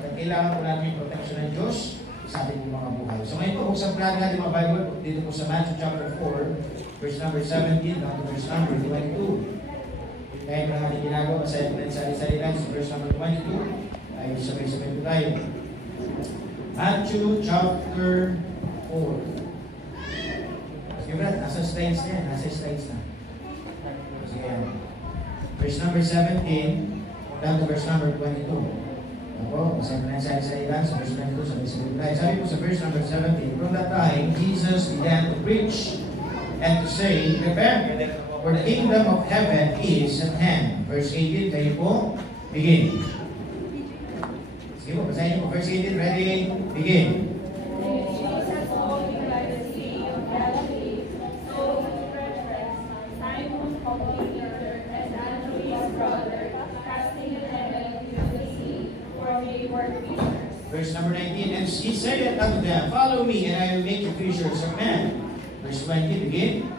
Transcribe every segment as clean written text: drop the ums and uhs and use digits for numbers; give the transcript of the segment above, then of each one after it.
sapagkat kailangan po natin yung protection ng Diyos sa ating mga buhay. So ngayon po, buksan po natin natin mga Bible dito po sa Matthew chapter 4, verse number 17 down to verse number 22. Kaya po natin ginagawa, masaya po natin sa salita sa verse number 22, ay sabay-sabay po tayo. Matthew chapter 4. Sige Brad, nasa slides na yan, nasa slides na. Sige yan. Verse number 17, down to verse number 22. Ako, masaya po natin sa salita sa verse 22, sabay-sabay po tayo. Sabi po sa verse number 17, from that time, Jesus began to preach and to say, prepare, for the kingdom of heaven is at hand. Verse 18, kayo po, begin. Sige po, basahin niyo po. Verse 18, ready, begin. Verse number 19, and he said unto them, follow me, and I will make you fishers of men. Verse 20, begin.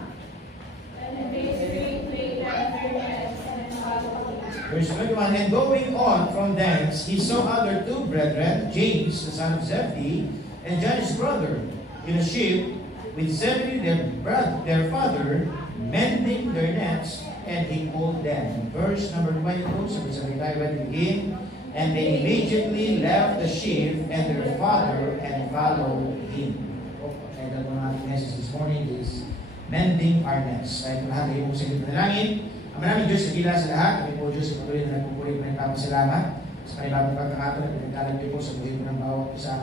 Verse 21, and going on from thence, he saw other two brethren, James, the son of Zebedee, and John his brother, in a ship, with Zebedee their father, mending their nets, and he called them. Verse number 22, sabi tayo ready to begin. And they immediately left the ship and their father and followed him. Okay, the one message this morning is mending our nets. Kahit lahat ay yung sa gitna ng langit. Ang maraming Diyos na gila sa lahat. Kami po Diyos na patuloy na nagpupuri po ng kapasalamat sa panibagong pagkakataon at pinagkalag niyo po sa buhay po ng bawat isa.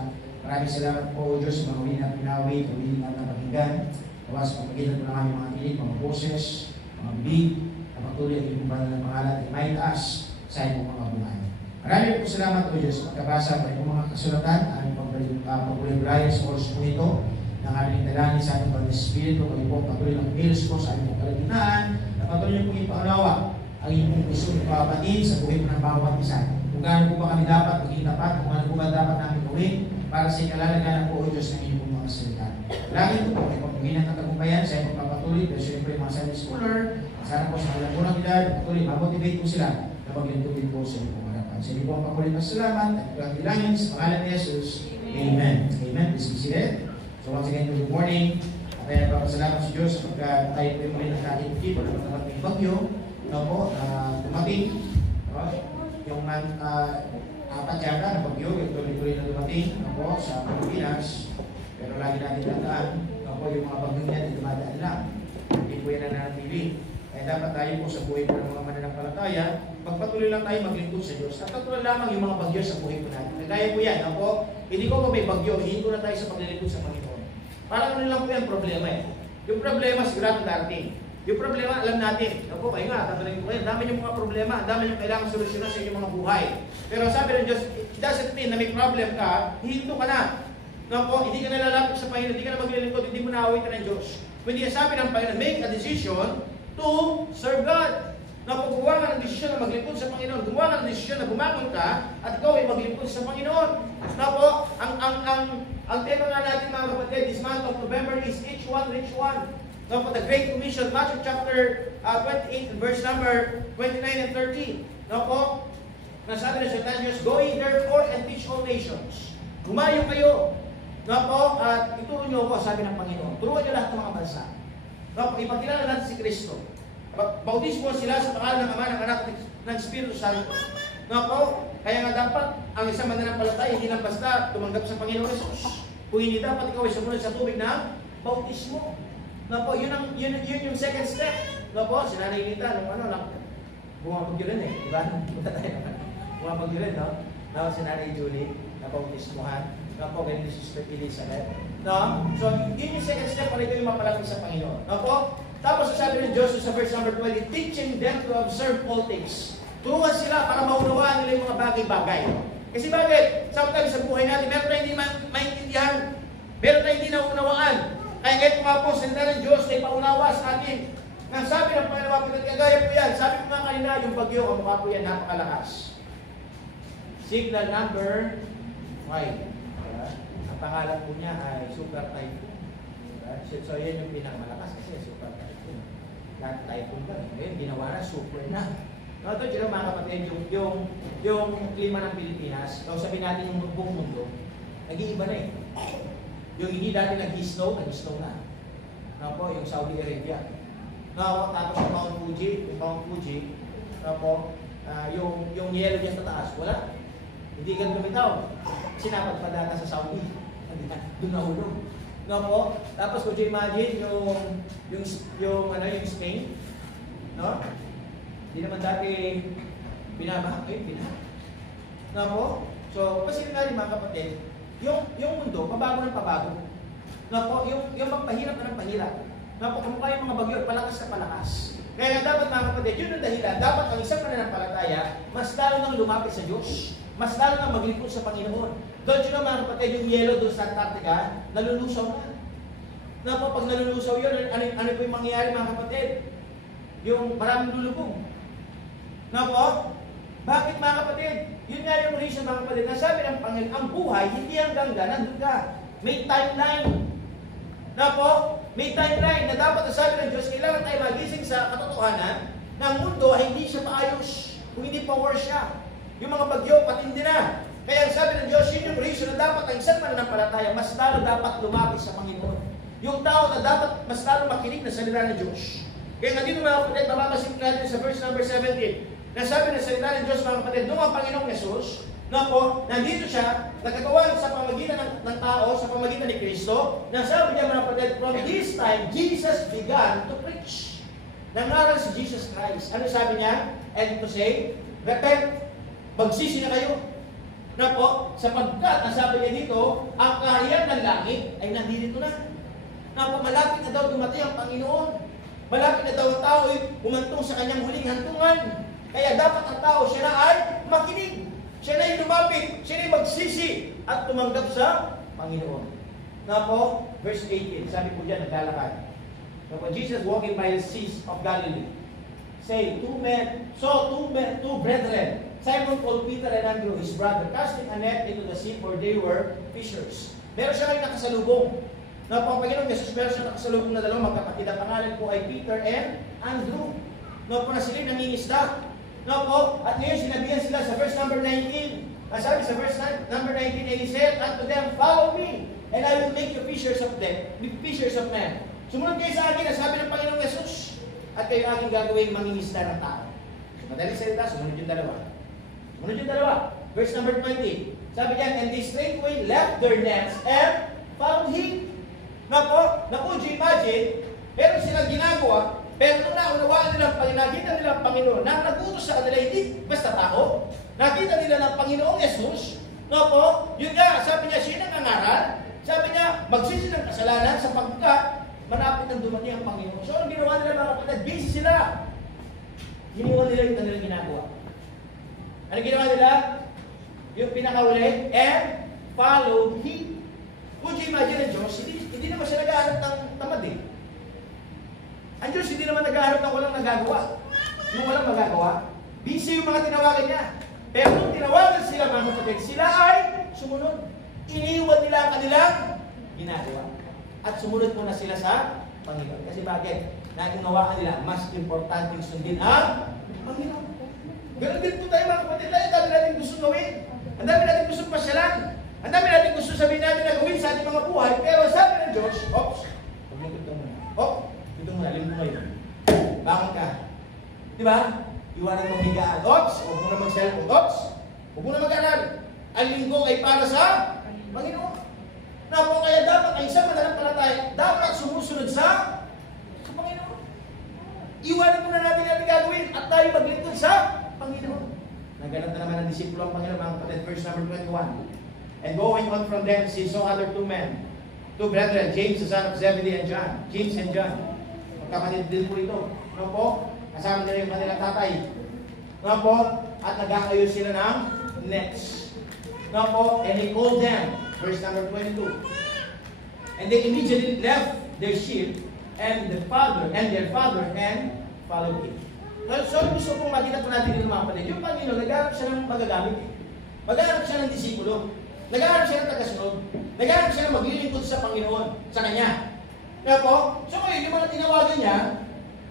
Maraming salamat po Diyos sa mga huli na pinawi, huli na napakinggan. Tawas sa pagpagitan po ng aming mga tinig, mga boses, mga bibig, na patuloy ang inyong banal na pangalan at may taas sa inyong mga buhay. Maraming po salamat po Diyos sa pagkabasa pa yung mga kasulatan, aming pagpapulay-bulay sa oras po ito, ng aming dalangin sa ating Pag-Espiritu, kayo po patuloy ng pilos po sa aming kalagitnaan, na patuloy po ipaunawa ang inyong gusto ipapatin sa buhay po ng bawat isa. Kung gaano po ba kami dapat maging tapat, kung ano po ba dapat namin gawin para sa ikalalaganan po o Diyos ng inyong mga salita. Lagi po po, ipapagin ang katagumpayan sa inyong pagpapatuloy, pero siyempre yung mga Sunday schooler, sana po sa kalagunang edad, patuloy, mamotivate po sila na maglintupin po sa inyong harapan. Sa inyo po ang pakulit na salamat at pagkakilangin sa pangalan ni Jesus. Amen. Amen. Please be seated. So once again, good morning. At ay nagpapasalamat sa Diyos pagka tayo po yung muli ng ating people na magtamat ng bagyo na po, dumating. Yung apat yata na bagyo, yung tuloy-tuloy na dumating na po sa Pilipinas. Pero lagi natin tandaan na po yung mga bagyo niya dumadaan lang. Hindi po yan na nanatili. Kaya dapat tayo po sa buhay po ng mga mananampalataya, magpatuloy lang tayo maglingkod sa Diyos. At katulad lamang yung mga bagyo sa buhay po natin. Nagaya po yan, ako, hindi ko pa may bagyo, hihinto na tayo sa paglilingkod sa Panginoon. Parang ano lang po yan problema eh. Yung problema sigurado darating. Yung problema alam natin. Ako, kayo nga, tatanungin ko kayo, dami yung mga problema, dami yung kailangan solusyonan sa inyong mga buhay. Pero sabi ng Diyos, it doesn't mean na may problem ka, hihinto ka na. Ako, hindi ka nalalapit sa Panginoon, hindi ka na maglilingkod, hindi mo naaway ka ng Diyos. Kundi sabi ng Panginoon, make a decision to serve God. Na kung gumawa ka ng desisyon na maglingkod sa Panginoon, gumawa ka ng desisyon na bumangon ka, at ikaw ay maglingkod sa Panginoon. Na po, ang tema nga natin mga kapatid, this month of November is each one reach one. Na po, the Great Commission, Matthew chapter 28, verse number 29 and 30. Na po, nasabi na sa Diyos, go ye therefore and teach all nations. Gumayo kayo. Na po, at ituro nyo ako, sabi ng Panginoon. Turuan nyo lahat ng mga bansa. Ipakilala natin si Kristo. Bautismo sila sa pangalan ng Ama, ng Anak, ng Espiritu Santo. Kaya nga dapat ang isang mananampalataya hindi lang basta tumanggap sa Panginoon Jesus. Kung hindi dapat ikaw ay sumunod sa tubig na bautismo. Yun yung second step. Sinanay Nita, bumabagyo rin eh. Diba? Bumabagyo rin, no? Sinanay Julie, na bautismohan. Ganito si Sister Elizabeth. So, yun yung second step para ikaw yung mapalapit sa Panginoon. Tapos sabi ng Diyos sa verse number 20, teaching them to observe all things. Turuan sila para maunawaan nila yung mga bagay-bagay. Kasi bakit? Sometimes sa buhay natin, meron tayo hindi maintindihan. Meron tayo hindi naunawaan. Kaya kahit mga po, salita ng Diyos ay paunawa sa atin. Nang sabi ng Panginoon, kagaya po yan. Sabi ko nga kanina, yung bagyo, ang mukha po yan, napakalakas. Signal number 5. Ang pangalan po niya ay Super Typhoon. So, yan yung pinakamalakas kasi super typhoon. Lahat typhoon ba? Ngayon, ginawa na, super na. No, ito, you know, mga kapatid, yung klima ng Pilipinas, o sabihin natin yung buong mundo, nag-iiba na eh. Yung hindi dati nag-snow na. No po, yung Saudi Arabia. No, tapos yung Mount Fuji, no po, yung yellow niya sa taas, wala. Hindi ka lumitaw. Kasi napadpada sa Saudi. Doon nahulog. No po, tapos could you imagine yung Spain, no? Hindi naman dati binabaha. No po? So, kasi nga rin mga kapatid, yung mundo, pabago ng pabago. No po? Yung magpahirap na ng pahirap. No po? Kung kaya mga bagyo, palakas na palakas. Kaya dapat mga kapatid, yun ang dahilan. Dapat ang isang pananampalataya, mas lalo nang lumapit sa Diyos. Mas lalo nang maglingkod sa Panginoon. Don't you know mga kapatid, yung yellow doon sa Antarctica, nalulusaw na. No po? Pag nalulusaw yun, ano po yung mangyayari mga kapatid? Yung maraming lulubong. No po? Bakit mga kapatid? Yun nga yung reason mga kapatid. Nasabi ng Panginoon, ang buhay, hindi hanggang nandun ka. May timeline. No po? May timeline na dapat nasabi ng Diyos, kailangan tayo magising sa katotohanan na ang mundo ay hindi siya maayos. Kung hindi power siya. Yung mga bagyo, patindi na. Kaya ang sabi ng Diyos, yun yung reason na dapat ang isang mananampalataya, mas lalo dapat lumapit sa Panginoon. Yung tao na dapat mas lalo makinig na salita ng Diyos. Kaya nga dito mga kapatid, mapapasin natin sa verse number 17. Nasabi ng salita ng Diyos mga kapatid, nung ang Panginoong Jesus, na po, nandito siya, nagkagawa sa pamagitan ng tao, sa pamagitan ni Kristo, nasabi niya mga kapatid, from this time, Jesus began to preach. Nangaral si Jesus Christ. Ano sabi niya? And to say, repent, magsisi na kayo. Na po, sapagkat, ang sabi niya dito, ang kaharian ng langit ay nandito na. Na po, malapit na daw dumating ang Panginoon. Malapit na daw ang tao ay humantong sa kanyang huling hantungan. Kaya dapat ang tao, siya na ay makinig. Siya na ay lumapit. Siya na ay magsisi at tumanggap sa Panginoon. Na po, verse 18, sabi po dyan, naglalakad. Na po, Jesus walking by the seas of Galilee. Say, two brethren, Simon called Peter and Andrew, his brother, casting a net into the sea, for they were fishers. Meron siya kayo nakasalubong. Na po, ang Panginoon Jesus, meron siya nakasalubong na dalawang magkapatid. Ang pangalan po ay Peter and Andrew. Na po, na sila nangingisda. Na po, at ngayon sinabihan sila sa verse number 19. Nasabi sa verse number 19, and he said unto them, follow me, and I will make you fishers of men. Sumunod kayo sa akin, nasabi ng Panginoong Jesus, at kayo aking gagawin mangingisda ng tao. So, madaling salita, sumunod yung dalawa. Verse number 20. Sabi niya, and they straightway left their nets and found him. Na po, do you imagine, meron silang ginagawa, pero nung naunawaan nila nakita nila ang Panginoon na nag-utos sa kanila, hindi basta tao. Nakita nila ng Panginoong Jesus. No po, yun nga, sabi niya, siya nangangaral. Sabi niya, magsisi ng kasalanan sapagkat malapit ang dumating ang Panginoon. So, ang ginawa nila mga kapatid, busy sila. Ginawa nila yung kanilang ginagawa. Ano ginawa nila? Yung pinakahuli, and followed him. Kung you imagine ang Diyos, hindi naman siya nag-aarap ng tamad eh. Ang Diyos hindi naman nag-aarap ng walang nagagawa. Yung walang magagawa, busy yung mga tinawagan niya. Pero kung tinawagan sila mga kapatid, sila ay sumunod. Iniwan nila ang kanilang ginagawa. At sumunod muna sila sa Panginoon. Kasi bakit? Nagunawaan nila, mas importante sundin ang Panginoon. Ganun din po tayo mga kapatid. Ang dami natin gusto gawin. Ang dami natin gusto pasyalan. Ang dami natin gusto sabihin natin na gawin sa ating mga buhay. Pero sabi ng Diyos, paglikod ka muna. Ito muna, limit mo yun. Bakit ka? Diba? Iwanan mong higaan. Huwag mo na mag-cellphone. Huwag mo na mag-aral. Ang linggo ay para sa Panginoon. Na po kaya dapat ang isang mananampalataya dapat sumusunod sa Panginoon. Iwanan muna natin natin gagawin at tayo maglingkod sa Panginoon. Naganap na naman ang disipulo ang Panginoon, mga kapatid, verse number 21. And going on from thence, he saw other two brethren, James the son of Zebedee and John. James and John. Magkapatid din po ito. No po? Kasama nila yung kanilang tatay. No po? At nag-aayos sila ng nets. No po? And he called them. Verse number 22. And they immediately left their sheep and their father and followed him. So, gusto kong makita po natin dito mga kapatid. Yung Panginoon, nag-aarap siya ng magagamit. Mag-aarap siya ng disipulo. Nag-aarap siya ng tagasunod. Nag-aarap siya ng maglilingkod sa Panginoon, sa Kanya. Kaya po, so ngayon, yung mga tinawagan niya,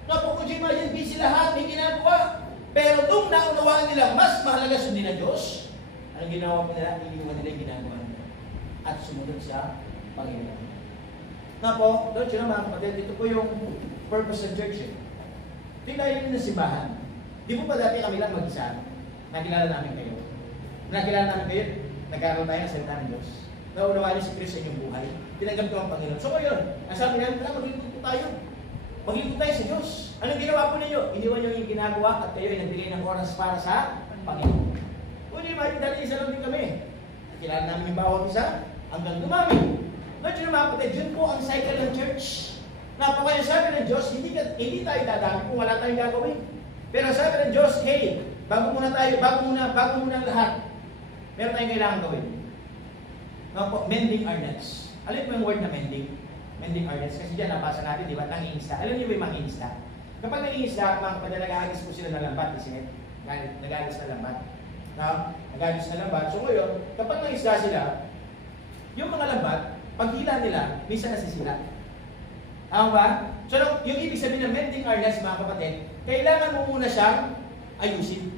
na po, kung imagine, busy lahat, may ginagawa. Pero nung naunawaan nila, mas mahalaga sundin ng Diyos, anong ginawa nila? Iniwan nila yung ginagawa nila. At sumunod sa Panginoon. Na po, don't you know mga kapatid, ito po yung purpose ng church. Ito yung layo ng simbahan. Di po ba dati kami lang mag-isa? Nakilala namin kayo. Nakilala namin kayo, nagkaroon tayo ng salita ng Diyos. Naunawaan niyo si Kristo sa inyong buhay. Tinanggap ko ang Panginoon. So ngayon, ang sabi namin, maglingkod po tayo. Maglingkod tayo sa Diyos. Anong ginawa po ninyo? Iniwan niyo yung ginagawa at kayo ay nagbigay ng oras para sa Panginoon. Kung hindi naman, dali isa lang din kami. Nakilala namin yung bawat isa hanggang dumami. Don't you know mga kapatid, yun po ang cycle ng church. Napakaya sabi ng Diyos, hindi tayo dadami kung wala tayong gagawin. Pero sabi ng Diyos, hey, bago muna ang lahat, meron tayong kailangan gawin. Mending our nets. Alam mo yung word na mending? Mending our nets. Kasi dyan, nabasa natin, di ba? Nangingisda. Alam niyo ba yung mangingisda? Kapag nangingisda, mga kapatid, nag-aagis po sila ng lambat, isingit. Nag-aagis na lambat. Nag-aagis na lambat. So ngayon, kapag nangingisda sila, yung mga lambat, pag hila nila, minsan nasisila. Tama ba? So, yung ibig sabihin ng mending our nets, mga kapatid, kailangan mo muna siyang ayusin.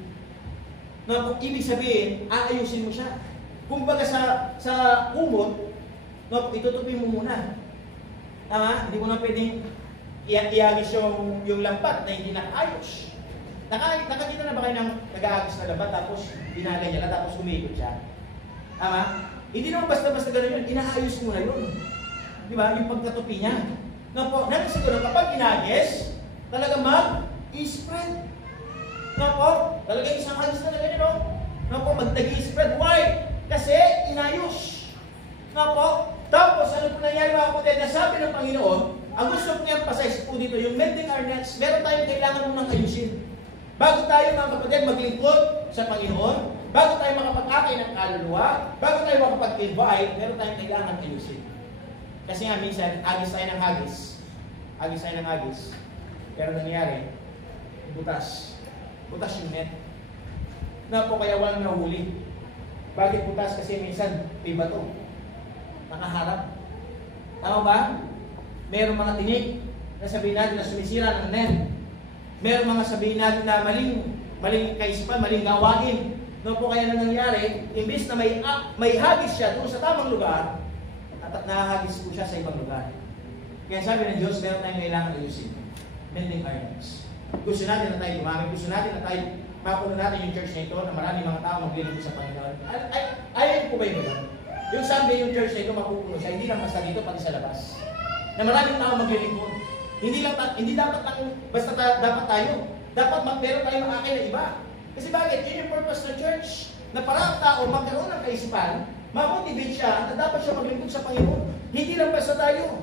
No, ibig sabihin, aayusin mo siya. Kung baga sa kumot, no, itutupi mo muna. Tama? Hindi mo na pwedeng iagis yung lambat na hindi nakaayos. Nakakita na ba kayo ng nag-aagis na lambat tapos binagay niya na tapos umikot siya? Tama? Hindi naman basta-basta gano'n yun. Inaayos mo na yun. Di ba? Yung pagkatupi niya. No po, nakasiguro kapag inagis, talaga mag-i-spread. No po, talaga isang agis na ganyan, no? No po, magtagi-spread. Why? Kasi inayos. No po, tapos ano po nangyari mga kapatid, nasabi ng Panginoon, ang gusto ko i-emphasize po dito, yung mending our nets, meron tayong kailangan munang ayusin. Bago tayo mga kapatid maglingkod sa Panginoon, bago tayo makapag-akay ng kaluluwa, bago tayo makapag-invite, meron tayong kailangan ayusin. Kasi nga minsan, agis tayo ng hagis. Agis tayo ng hagis. Pero nangyari, butas. Butas yung net. Na po kaya walang nahuli. Bakit butas? Kasi minsan, may bato. Nakaharap. Tama ba? Merong mga tinik na sabihin natin na sumisira ng net. Merong mga sabihin natin na maling kaisipan, maling gawain. No po kaya na nangyari, imbis na may hagis siya doon sa tamang lugar, at nahagis po siya sa ibang lugar. Kaya sabi ng Diyos, meron tayong kailangan ayusin. Mending our nets. Gusto natin na tayo gumamit. Gusto natin na tayo mapuno natin yung church na ito na maraming mga tao maglilingkod sa Panginoon. Ayaw po ba yun? Yung Sunday yung church na ito mapupuno siya, hindi lang basta dito, pati sa labas. Na maraming tao maglilingkod. Hindi dapat lang basta dapat tayo. Dapat meron tayong makakay na iba. Kasi bakit? Yun yung purpose ng church. Na para ang tao magkaroon ng kaisipan, ma-motivate siya at dapat siya maglingkod sa Panginoon. Hindi lang basta tayo.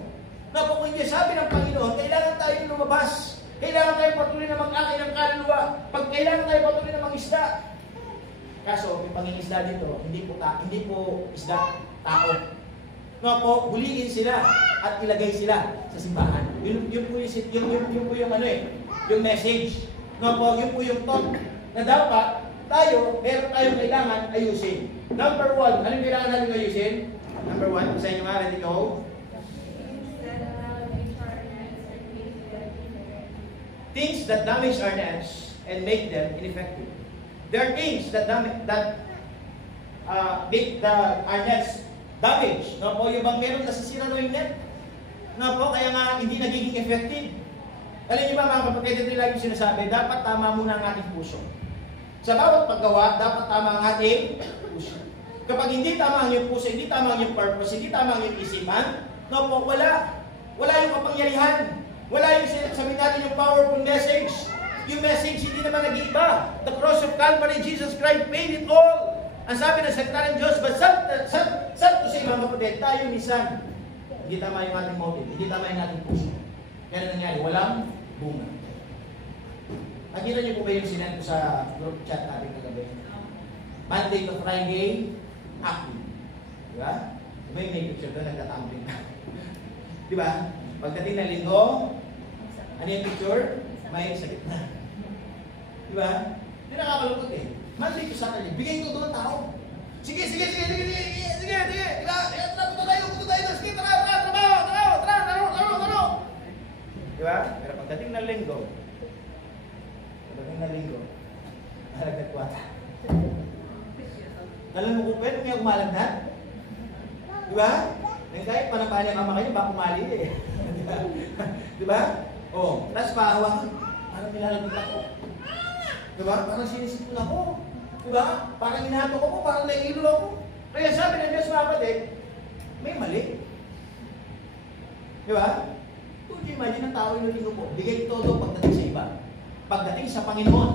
Kung hindi sabi ng Panginoon, kailangan tayong lumabas. Kailangan tayong patuloy na mag-akay ng kaluluwa. Kailangan tayong patuloy na mag-isda. Kaso, yung pangingisda dito, hindi po isda, tao. Huliin sila at ilagay sila sa simbahan. Yun po yung message. Yun po yung thought na dapat meron tayong kailangan ayusin. Number 1, anong kailangan natin ayusin? Number 1, sa inyo nga, let it go. Things that damage our nets and make them ineffective. There are things that make our nets damage. Yung bang meron nasisira na yung net. Kaya nga hindi nagiging effective. Alam niyo ba mga kapatid, ito yung lagi sinasabi, dapat tama muna ang ating puso. Sa bawat paggawa, dapat tama ang ating puso. Kapag hindi tama ang iyong puso, hindi tama ang iyong purpose, hindi tama ang iyong isipan, wala yung kapangyarihan. Wala yung sabihin natin yung powerful message. Yung message hindi naman nag-iiba. The cross of Calvary, Jesus Christ paid it all. Ang sabi ng salita ng Diyos, but sad to say mga kapatid, tayo minsan, hindi tama yung ating motive, hindi tama yung ating puso. Kaya nangyari, walang bunga. Nakita niyo po ba yung sinend ko sa group chat natin kagabi? Monday to Friday, active. Diba? May picture doon, nagtatumbling na. Diba? Pagdating ng linggo, ano yung picture? May sakit na. Diba? Hindi nakakalungkot eh. Monday to Saturday, bigay ko doon tao. Sige. Diba? Punta tayo. Sige, trabaho. Diba? Pero pagdating ng linggo, lagnat? Di ba? Kahit panapanya mama kayo, baka kumali eh. Di ba? O, tapos pahawakan. Parang nilalagot ako. Di ba? Parang sinisipon ako. Di ba? Parang hinahatok ako, parang naiilo ako. Kaya sabi ng Diyos, mga kapatid, may mali. Di ba? Kung imagine ang tao yung linggo po, bigay todo pagdating sa iba. Pagdating sa Panginoon,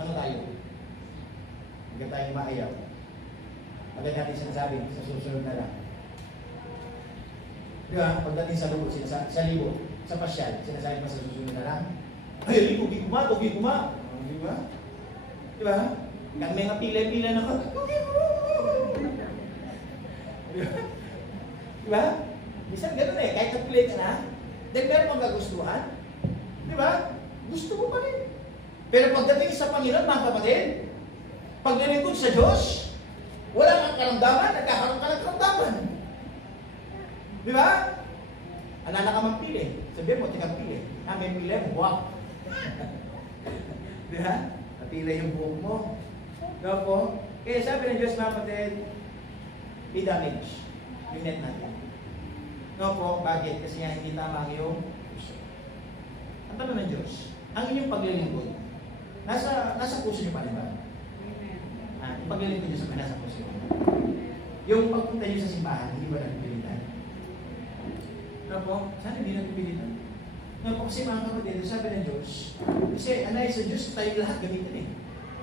ano tayo? Hindi tayo maayaw. Agad natin sinasabi, sa susunod na lang. Di ba? Pagdating sa lubot, sa libo, sa pasyal, sinasabi pa sa susunod na lang. Ay, tugi kuma. Di ba? Di ba? Kang may nga pila-pila na ka. Di ba? Bisan gano'n eh, kahit nag-play ka na, dahil meron kang kagustuhan. Di ba? Gusto mo pa rin. Pero pagdating sa Panginoon, mga kapatid, pag nalingkod sa Diyos, wala kang karamdaman, nagkakaroon ka ng karamdaman. Di ba? Alala ka magpili. Sabihin mo, tika pili. May pili mo, buwak. Di ba? Napili yung buhok mo. Diba po? Kaya sabi ng Diyos, mga kapatid, i-damage yung net natin. No po, bakit? Kasi nga hindi tama ang iyong puso. Ang tanong ng Diyos, ang inyong paglilingkod, nasa puso niyo pa rin ba? Yung paglilingkod niyo sa nasa puso niyo. Yung pagpunta niyo sa simbahan, hindi ba nagpipilitan? No po, sana hindi nagpipilitan. No po, kasi mga kapatid, sabi ng Diyos, kasi anay sa Diyos, tayo lahat gamitin eh.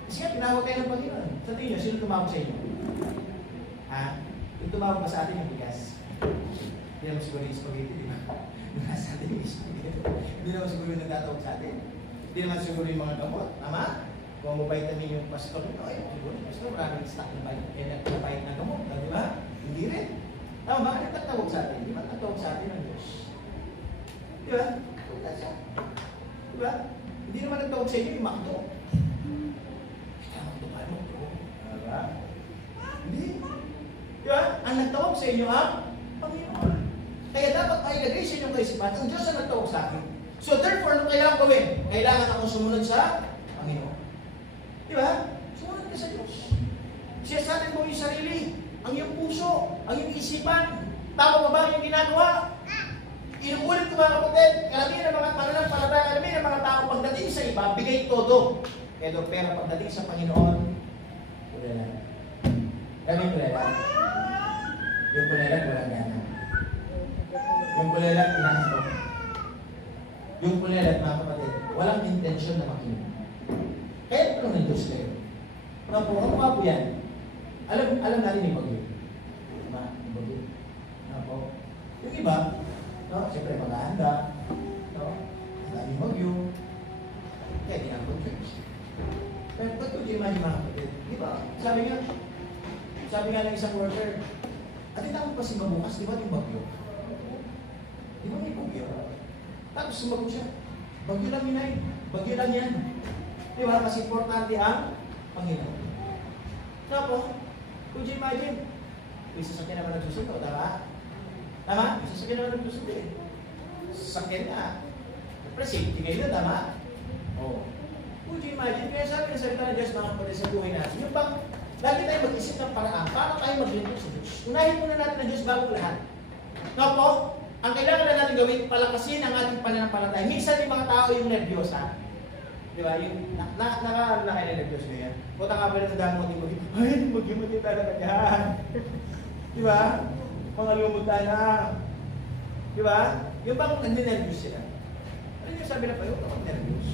Kasi nga, tinawag tayo ng Panginoon. Sa tingin niyo, sino tumawag sa inyo? Yung tumawag pa sa atin yung bigas. Hindi naman siguro yung spaghetti, di ba? Sa atin yung spaghetti. Hindi naman siguro yung nagtatawag sa atin. Hindi naman siguro yung mga gamot. Tama? Kung mabitamin yung pastor, ay, siguro, pastor, maraming stock na bayit na gamot. Di ba? Hindi rin. Tama, bakit nagtatawag sa atin? Di ba nagtatawag sa atin ng Diyos? Di ba? Di ba? Hindi naman nagtawag sa inyo yung makdo. Diba? Hindi. Diba? Ang nagtawag sa inyo ang Panginoon. Kaya dapat mailagay sa inyong kaisipan, ang Diyos ang nagtawag sa akin. So therefore, ano kailangan gawin? Kailangan akong sumunod sa Panginoon. Diba? Sumunod ka sa Diyos. Siya sa atin mo yung sarili, ang iyong puso, ang iyong isipan. Tama ba ba yung ginagawa? Inuulit ko mga kapatid, karamihan ng mga pananampalataya, karamihan ng mga tao pagdating sa iba, bigay todo. Pero pagdating sa Panginoon, kulelat. Kaming kulelat. Yung kulelat, walang gana. Yung kulelat, inaantok. Yung kulelat, mga kapatid, walang intensyon na makinig. Kaya ito ng Diyos kayo. Napo, ang mga po yan, alam natin yung bagyo. Diba? Yung bagyo. Napo. Yung iba, no, siyempre maghahanda. No? Ang daming bagyo. Kaya ginagawa church. Pero ba't ko di-imagine mga kapatid? Di ba? Sabi nga ng isang worker, atin ako pa si mabukas, di ba yung bagyo? Di ba may bagyo? Tapos sumagot siya, bagyo lang yun ay, bagyo lang yan. Di ba? Mas importante ang Panginoon. Tapos, could you imagine? May sasakyan naman nagsusunod, tama? Tama? May sasakyan naman nagsusunod eh. Sasakyan nga. Siyempre, safety kayo na, tama? Oo. Could you imagine? Kaya sabi ng salita ng Diyos mga kapatid sa buhay natin, yung bang lagi tayo mag-isip ng paraan, paano tayo maglingkod sa Diyos? Unahin muna natin ang Diyos bago lahat. No po, ang kailangan na natin gawin, palakasin ang ating pananampalataya. Minsan yung mga tao yung nervyosa. Di ba? Yung nakakaroon na kayo na nervyos ngayon. Punta nga ba ng damo ng bagyo? Ay, bagyo talaga yan. Di ba? Mga lumutan na. Di ba? Yung bang nag-nervyos sila. Ano yung sabi na pa yun? Kapag nervyos.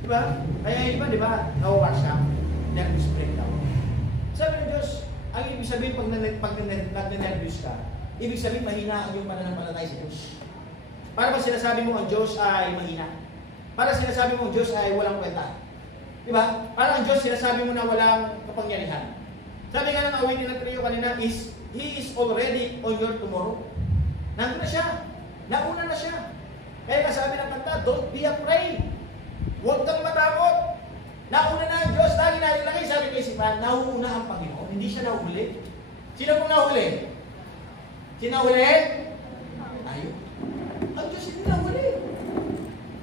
Diba? Kaya iba, di ba? Nawawash siya. Nervous breakdown. Sabi ng Diyos, ang ibig sabihin pag nag-nervous ka, ibig sabihin mahina ang iyong pananampalataya sa Diyos. Para ba sinasabi mo ang Diyos ay mahina? Para sinasabi mo ang Diyos ay walang kwenta? Diba? Para ang Diyos sinasabi mo na walang kapangyarihan. Sabi nga ng awitin ng trio kanina is, He is already on your tomorrow. Nandun na siya. Nauna na siya. Kaya kasabi ng kanta, don't be afraid. Huwag kang matakot. Nauna na ang Diyos. Lagi natin lagay sabi kay Sipan, nauna ang Panginoon. Hindi siya nahuli. Sino pong nahuli? Sino nahuli? Tayo. Ang Diyos hindi nahuli.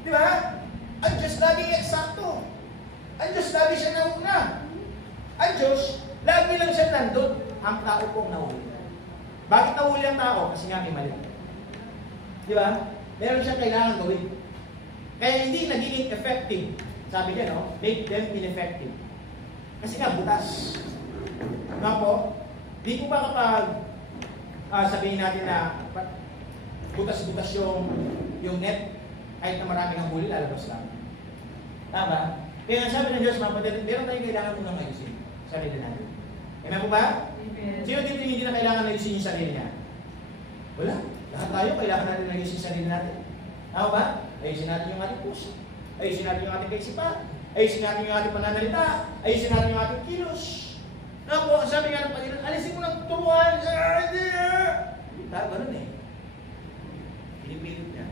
Di ba? Ang Diyos lagi eksakto. Ang Diyos lagi siya nauna. Ang Diyos Lagi lang siya nandun. Ang tao pong nahuli. Bakit nahuli ang tao? Kasi nga may mali. Di ba? Meron siyang kailangan gawin. Kaya hindi nagiging effective. Sabi niya, no? Make them ineffective. Kasi nga, butas. Nga po, di ko ba kapag sabihin natin na butas-butas yung net, kahit na maraming ang huli, lalabas lang. Tama? Kaya sabi ng Diyos, mga kapatid, meron tayong kailangan munang ayusin. Sarili natin. Amen po ba? Amen. Sino dito hindi na kailangan ayusin yung sarili niya? Wala. Lahat tayo, kailangan natin ayusin yung sarili natin. Tama ba? Ayusin natin yung ating puso. Ayusin natin yung ating kaisipan. Ayusin natin yung ating pananalita. Ayusin natin yung ating kilos. Naku, ang sabi nga ng Panginoon, alisin mo ng turuan. Ganun eh. Pinipilit niya.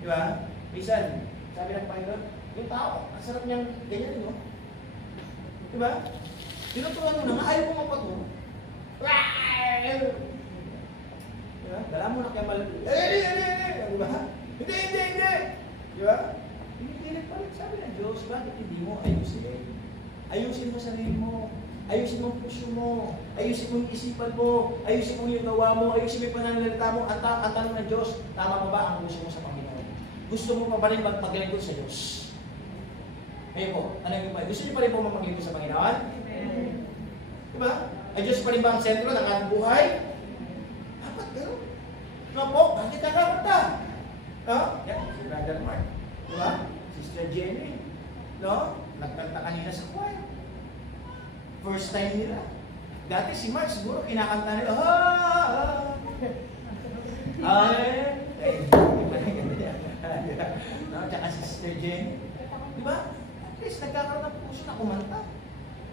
Di ba? Minsan, sabi ng Panginoon, yung tao, ang sarap niyang ganyan, no? Di ba? Tinuturuan mo na, ayaw mo mapato. Di ba? Dala mo na kaya malaki. Di ba? Hindi! Di ba? Pinipilit pa rin. Sabi ng Diyos, bakit hindi mo ayusin? Ayusin mo sarili mo. Ayusin mo ang puso mo. Ayusin mo yung isipan mo. Ayusin mo yung gawa mo. Ayusin mo yung pananalita mo. Ang tanong ng Diyos, tama pa ba ang puso mo sa Panginoon? Gusto mo pa ba rin magpaglingkod sa Diyos? Ngayon po, ano yung ba? Gusto niyo pa rin po maglingkod sa Panginoon? Amen. Diba? Ay Diyos pa rin ba ang sentro ng ating buhay? Dapat gano'n. No po, bakit nakakata? No? Yan, si Brother Mark. Diba? Sister Jenny. No? Nagkanta kanina sa choir. First time nila. Dati si Mark siguro kinakanta nila. Ay, iba na ganda yan. No? Tsaka si Sister Jenny. Diba? At least nagkakaroon ng puso na kumanta.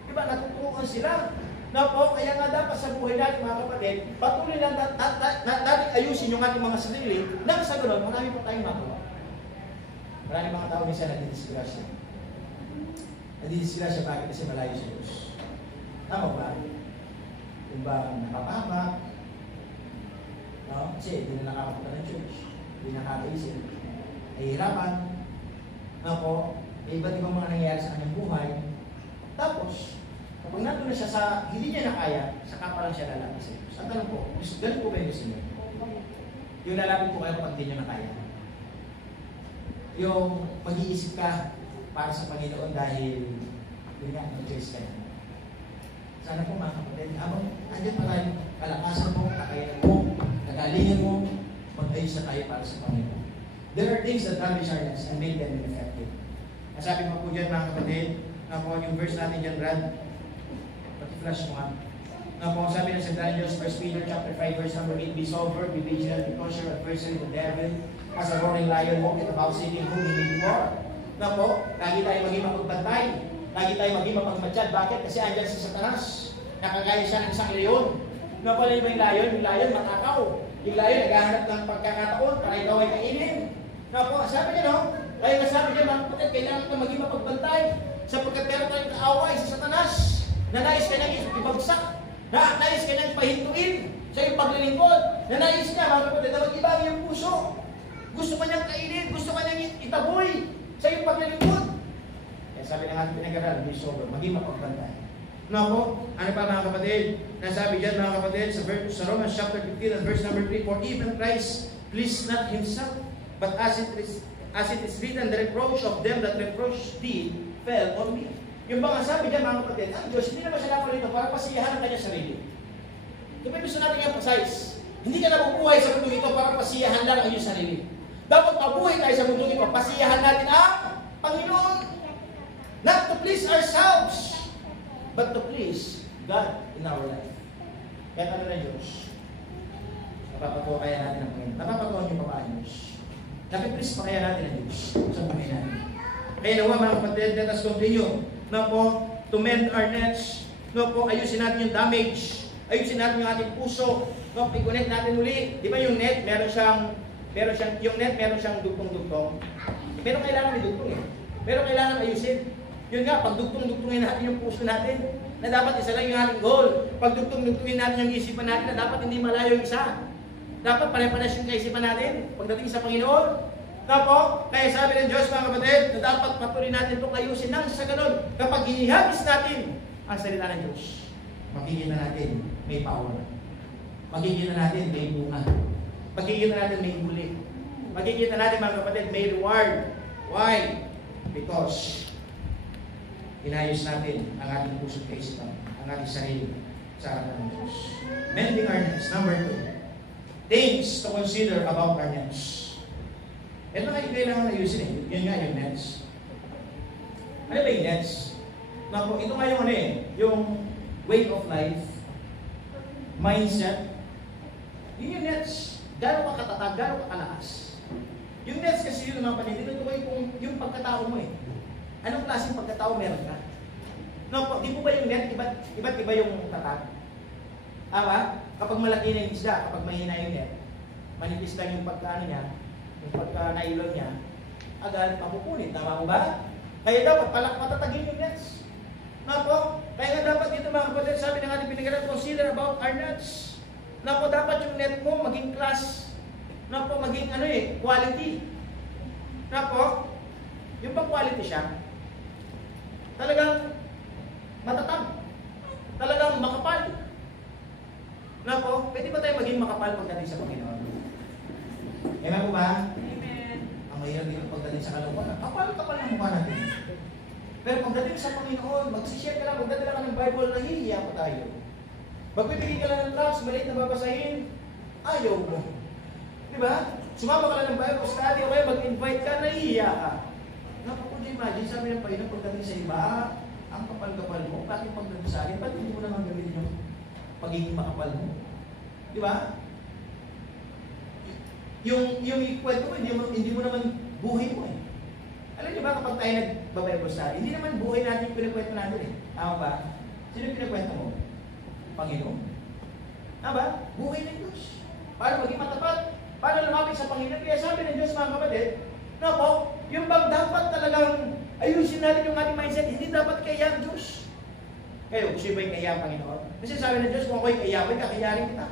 Diba? Natuturuan sila. Na po, kaya nga dapat sa buhay natin mga kapatid, patuloy lang natin ayusin yung ating mga sarili, nang sa ganoon, marami po tayong magawa. Marami mga tao minsan nadidisgrasya. Nadidisgrasya bakit? Kasi malayo sa Diyos. Tama ba? Kung ba napapahamak, no? Kasi hindi na nakakapunta ng church, hindi nakakaisip, nahihirapan, no po, iba't ibang mga nangyayari sa kanyang buhay. Tapos, kapag nandun na siya sa hindi niya na kaya, saka pa lang siya lalapit sa Diyos. Ang tanong po, ganun po ba yung gusto niyo? Yung lalapit po kayo kapag hindi niya na kaya. Yung pag-iisip ka para sa Panginoon dahil yun nga, no choice ka na. Sana po mga kapatid, habang andyan pa tayo, kalakasan mo, kakayanan mo, nagalingan mo, mag-ayos na tayo para sa Panginoon. There are things that damage our lives and make them ineffective. Nasabi mo po dyan mga kapatid, na po yung verse natin dyan, Brad, pati-flash mo ha. Na po, sabi ng Santa Diyos, 1 Peter chapter 5, verse number 8, be sober, be vigilant, because your adversary, the devil, as a roaring lion, walking about seeking whom he may devour. Na po, lagi tayo maging mapagbantay. Lagi tayo maging mapagmatsyad. Bakit? Kasi andyan si Satanas. Nakagaya siya ng isang leon. Napala ba yung lion? Yung lion matakaw. Yung lion naghahanap ng pagkakataon para ikaw ay kainin. Na po, sabi niya no? Kaya sabi niya, mga kapatid, kailangan ka maging mapagbantay. Sapagkat meron tayong kaaway sa Satanas. Na nais ka niyang ibagsak. Na nais ka niyang pahintuin sa iyong paglilingkod. Na nais ka, mga kapatid, na mag-ibang iyong puso. Gusto ka niyang kainin. Gusto ka niyang itaboy sa iyong paglilingkod. Sabi ng ating pinag-aral, be sober, maging mapagbantay. No po, ano pa mga kapatid? Nasabi dyan mga kapatid sa Romans chapter 15 and verse number 3, for even Christ pleased not himself, but as it is written, the reproach of them that reproach thee fell on me. Yung mga sabi dyan mga kapatid, ang Diyos, hindi naman siya naparito para pasiyahan ang kanyang sarili. Ito pa gusto natin i-emphasize. Hindi ka nabubuhay sa mundo ito para pasiyahan lang ang iyong sarili. Dapat mabuhay tayo sa mundo ito, pasiyahan natin ang Panginoon. Not to please ourselves, but to please God in our life. Kaya ano na Diyos? Napapatuwa kaya natin ang Panginoon. Napapatuwa niyo pa ba ang Diyos? Napiplease pa kaya natin ang Diyos sa buhay natin? Kaya nawa mga kapatid, let us continue. No po, to mend our nets. No po, ayusin natin yung damage. Ayusin natin yung ating puso. No, i-connect natin uli. Di ba yung net, meron siyang dugtong-dugtong. Pero kailangan i-dugtong eh. Pero kailangan ayusin. Yun nga, pagdugtong-dugtungin natin yung puso natin, na dapat isa lang yung ating goal. Pagdugtong-dugtungin natin yung isipan natin, na dapat hindi malayo yung isa. Dapat pare-pares yung kaisipan natin pagdating sa Panginoon. Tapo, kaya sabi ng Diyos mga kapatid, na dapat patuloy natin itong ayusin nang sa ganun. Kapag hinihagis natin ang salita ng Diyos. Makikita natin may power. Makikita natin may bunga. Makikita natin may huli. Makikita natin mga kapatid, may reward. Why? Because inayos natin ang ating puso't kaisipan, ang ating sarili sa harapan ng Diyos. Mending our nets. Number 2. Things to consider about our nets. Ito nga yung kailangan ayusin eh. Yun nga yung nets. Ano ba yung nets? Naku, ito nga yung ano eh, yung way of life, mindset. Yun yung nets. Gano'n ka katatag, gano'n ka kalakas. Yung nets kasi yun mga panit, tinutukoy kung yung pagkatao mo eh. Anong klaseng pagkatao meron ka? No, di po ba yung net, iba't iba yung tatag? Ama, kapag malaki na yung isda, kapag mahina yung net, manipis lang yung pagkaano niya, yung pagka-nylon niya, agad mapupunit. Tama mo ba? Kaya dapat patatagin yung nets. No po? Kaya nga dapat dito mga kapatid, sabi ng ating pinag-aralan, consider about our nets. No po, dapat yung net mo maging class. No po, maging quality. No po, yung pang quality siya, talagang matatag. Talagang makapal. No po, pwede ba tayo maging makapal pagdating sa Panginoon? Amen po ba? Amen. Ang mahirap dito pagdating sa kalungkutan, kapal-kapal ng mukha natin. Pero pagdating sa Panginoon, magsishare ka lang, magdadala ka ng Bible, nahihiya pa tayo. Magbibigay ka lang ng tracts, maliit na babasahin, ayaw mo. Diba? Sumama ka lang ng Bible study, o kaya mag-invite ka, nahihiya ka. Imagine, sabi ng Panginoon, pagdating sa iba, ang kapal-kapal mo, bakit pagdating sa akin, ba't hindi mo naman gawin yung pagiging makapal mo? Diba? Yung ikwento mo, hindi mo naman buhay mo eh. Alam niyo ba kapag tayo nag-Bible study, hindi naman buhay natin yung pinakwento natin eh. Tama ba? Sino yung pinakwento mo? Panginoon. Tama ba? Buhay ng Diyos. Para maging matapat. Para lumapit sa Panginoon. Kaya sabi ng Diyos mga kapatid, no po, yung bang dapat talagang ayusin natin yung ating mindset, hindi dapat kaya ang Diyos. Kayo, gusto ba yung kaya ang Panginoon? Kasi sabi ng Diyos, kung ako'y kayawin, kakayarin kita.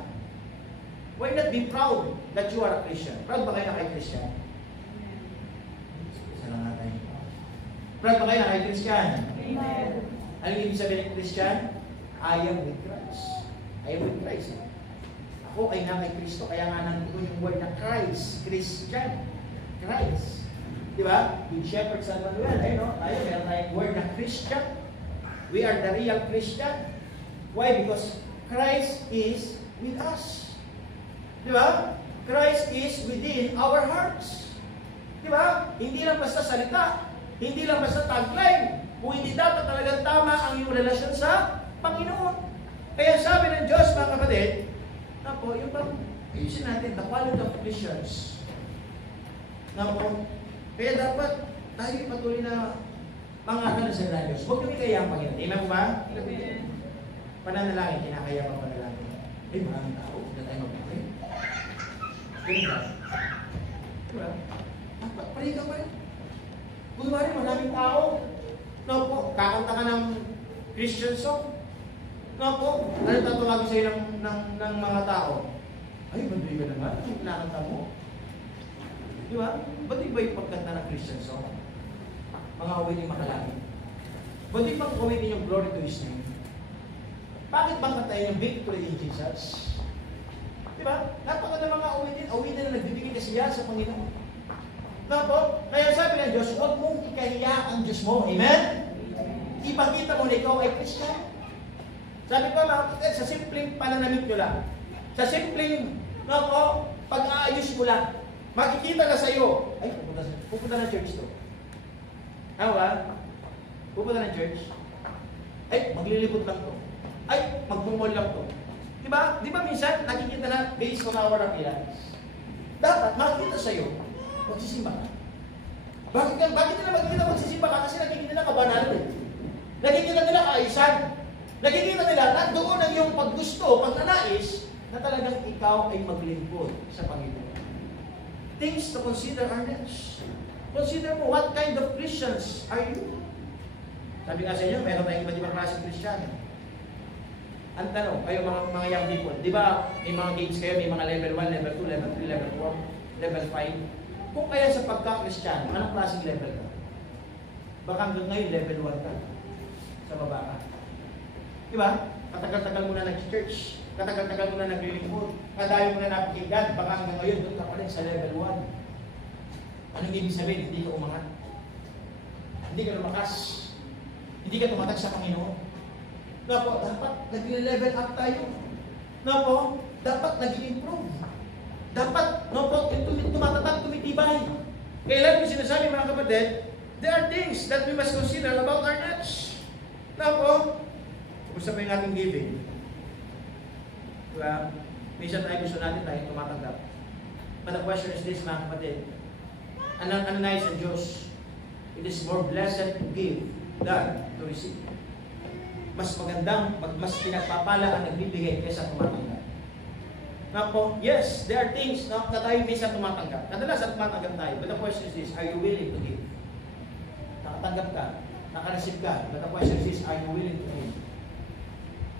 Why not be proud that you are a Christian? Proud ba kayo na kayo Christian? Isa lang natin. Proud ba kayo na kayo Christian? Amen. Ano yung ibig sabihin ng Christian? I am with Christ. I am with Christ. Ako ay na kay Kristo, kaya nga nandito yung word na Christ. Christian. Christ. Di ba? Good Shepherd San Manuel. Ayun, no? Tayo, meron tayong word na Christian. We are the real Christian. Why? Because Christ is with us. Di ba? Christ is within our hearts. Di ba? Hindi lang basta salita. Hindi lang basta tagline. Kung hindi dapat talagang tama ang iyong relasyon sa Panginoon. Kaya sabi ng Diyos, mga kapatid, na po, yung bang ayusin natin, the quality of Christians. Na po, kaya dapat tayo patuloy na mangaral sa Diyos. Huwag kami kaya ang Panginoon. Amen mo ba? Amen. Pananalangin, kinakaya pa panalangin. Ay, maraming tao. Hindi tayo magpapay. Ganun. Diba? Pari ka pa rin. Kunwari, maraming tao. No po, kakanta ka ng Christian song. No po, ano tatawagin sa'yo ng mga tao? Ay, bandoy ka naman. Ang kinakanta mo. Di ba? Ba't iba yung pagkanta ng Christian song? Mga awitin makalangit. Ba't ibang awitin yung glory to His name? Bakit bang kantayin yung victory in Jesus? Di ba? Napakaganda mga awitin na nagbibigay kasiyahan sa Panginoon. No po? Kaya sabi ng Diyos, huwag mong ikahiya ang Diyos mo. Amen? Ipakita mo na ikaw ay Christian. Sabi ko, mga kapatid, sa simpleng pananamit nyo lang, sa simpleng, no po, pag-aayos mo lang, makikita na sa'yo, ay, pupunta na church to. Ano ba? Pupunta na church. Ay, maglilipot lang to. Ay, magbumol lang to. Diba? Diba minsan, nakikita na based on our appearance. Dapat, makikita sa'yo, magsisimba ka. Bakit nila makikita magsisimba ka? Kasi nakikita nila kabanalan eh. Nakikita nila kaayusan. Nakikita nila na doon ang iyong paggusto, pagnanais, na talagang ikaw ay maglingkod sa Panginoon. Things to consider are next. Consider mo, what kind of Christians are you? Sabi nga sa inyo, meron tayong iba't ibang klaseng Christian. Ang tanong, kayo mga young people, di ba may mga gates kayo, may mga level 1, level 2, level 3, level 4, level 5? Kung kaya sa pagka-Christian, anong klaseng level ka? Baka hanggang ngayon, level 1 ka. Sa baba ka. Di ba? Katagal-tagal mo na nag-church. Katagal-tagal mo na naglilingkod. Kadayo mo na napakinggan. Baka hanggang ngayon, doon ka pa rin sa level 1. Anong ibig sabihin? Hindi ka umangat. Hindi ka lumakas. Hindi ka tumatag sa Panginoon. Napo, dapat nag-level up tayo. Napo, dapat nag-improve. Dapat, napo, tumatatag, tumitibay. Kailan mo sinasabi mga kapatid, there are things that we must consider about our nets. Napo, gusto mo yung ating giving. Diba? Minsan tayo gusto natin tayo tumatanggap. But the question is this mga kapatid, ang nais sa Diyos, it is more blessed to give than to receive. Mas magandang, mas pinagpapala ang nagbibigay kaysa tumatanggap. Napo, yes, there are things na tayo minsan tumatanggap. Kadalasan tumatanggap tayo. But the question is this, are you willing to give? Nakatanggap ka, nakareceive ka. But the question is this, are you willing to give?